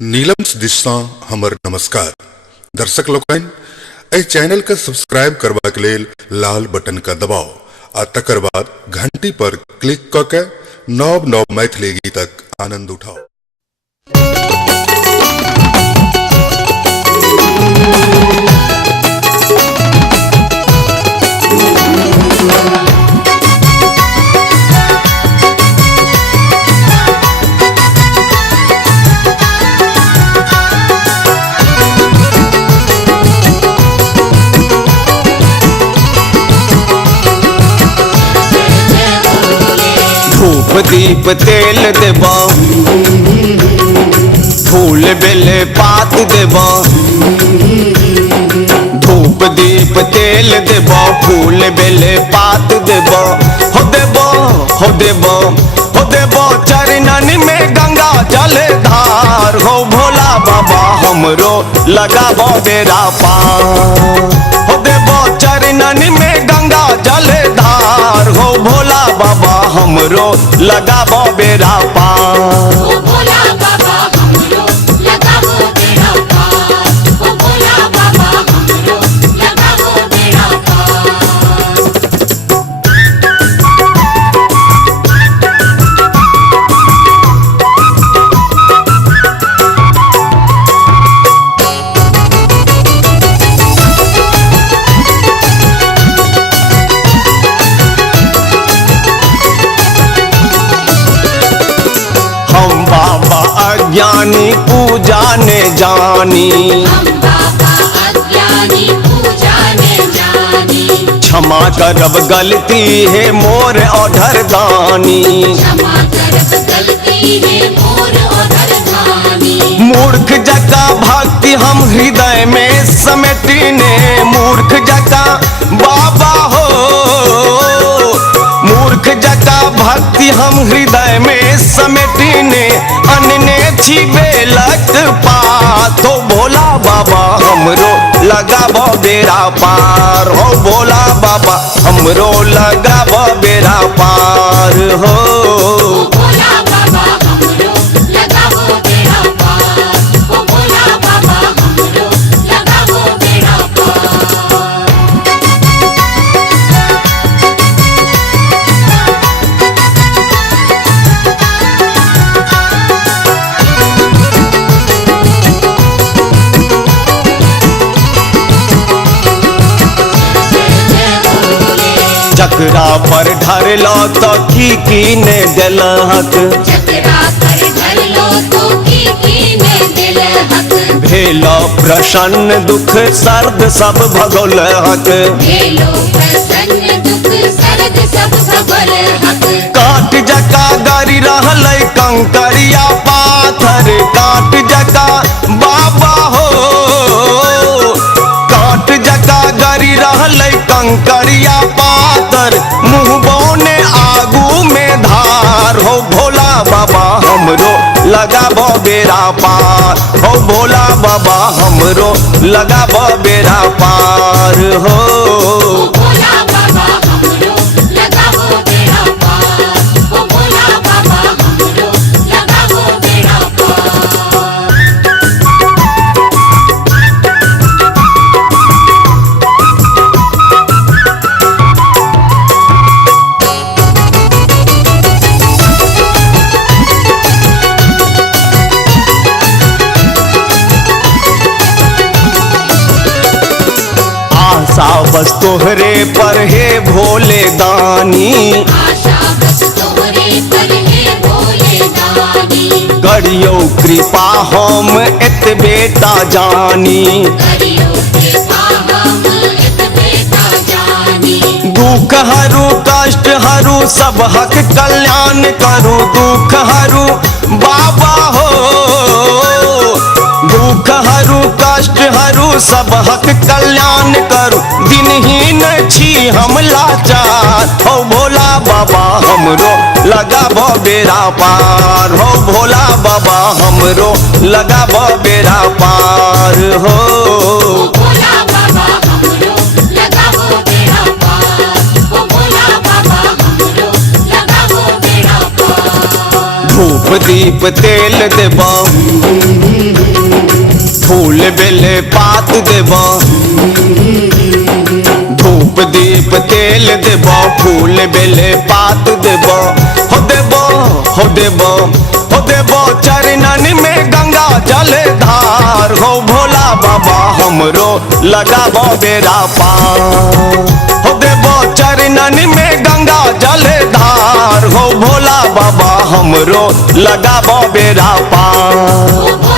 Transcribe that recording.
नीलम दिशा हमर नमस्कार दर्शक लोकन ए चैनल का सब्सक्राइब करवा के लेल लाल बटन का दबाओ आ तकर बाद घंटी पर क्लिक क के नव नव मैथिली गीतक आनंद उठाओ। धूप दीप तेल देबा, फूल बेले पात देबा। धूप दीप तेल देबा, फूल बेले पात देबा। हो देबा हो देबा हो देबा चरणन में गंगा जल धार। हो भोला बाबा हमरो लगाबो बेरा पार। हो देबा चरणन में गंगा जल धार। हो भोला बाबा हमरो लगाबो बेरा पार। ओ भोला बाबा हमरो लगाबो बेड़ा पार। ओ भोला बाबा हमरो लगाबो बेड़ा पार। हम बाबा अज्ञानी पूजा ने जानी। हम बाबा अज्ञानी पूजा ने जानी। क्षमा करब गलती है मोर ओढ़र दानी। क्षमा करब गलती है मोर ओढ़र दानी। मूर्ख जका भक्ति हम हृदय में समेटने। मूर्ख जका बाबा हो, मूर्ख जका भक्ति हम हृदय में समेटने। अन्ने छिबे लत पात। हो भोला बाबा हमरो लगाबो बेरा पार। हो भोला बाबा हमरो लगाबो बेरा पार। हो ओ भोला बाबा हमरो लगाबो बेड़ा पार। ओ भोला बाबा हमरो लगाबो बेड़ा पार। जकरा पर ढरलो तो की ने देलहक। जकरा पर धरलो तो की ने देलहक। भेलो प्रसन्न दुख सर्द सब भगोलहक। भेलो प्रसन्न दुख सरद सब भगोलहक। काट जका गरी रहलै कंकरिया पाथर। काट जका बाबा हो, काट जका गरी रहलै कंकरिया पाथर। मुँहबो ने आगू में धार। हो भोला बाबा हमरो लगाबो बेरा पार। हो भोला बाबा हमरो लगाबो बेरा पार। हो ओ भोला बाबा हमरो लगाबो बेड़ा पार। ओ भोला बाबा हमरो लगाबो बेड़ा पार। आशा बस तोहरे पर हे भोले दानी। आशा बस तोहरे पर है भोले दानी। करियो कृपा हम एत बेटा जानी। करियो कृपा हम इत बेटा जानी। दुख हरू कष्ट हरू सब हक कल्याण करू। दुख हरू बाबा हो, दुख हरू कष्ट हरू सब हक कल्याण करू। दिनहीन छी हम लाचार। हो भोला बाबा हमरो लगाबो बेरा पार। हो भोला बाबा हमरो लगाबो बेरा पार। हो ओ भोला बाबा हमरो लगाबो बेड़ा पार। ओ भोला बाबा हमरो लगाबो बेड़ा पार। धूप दीप तेल देबा, फूल बेले पात देब धूप दीप तेल देब फूल बेले पात देब हो देब हो देब हो देब चरणन में गंगा जल धार हो भोला बाबा हमरो लगाबो बेरा पार हो देब चरणन में गंगा जल धार हो भोला बाबा हमरो लगाबो बेरा पार।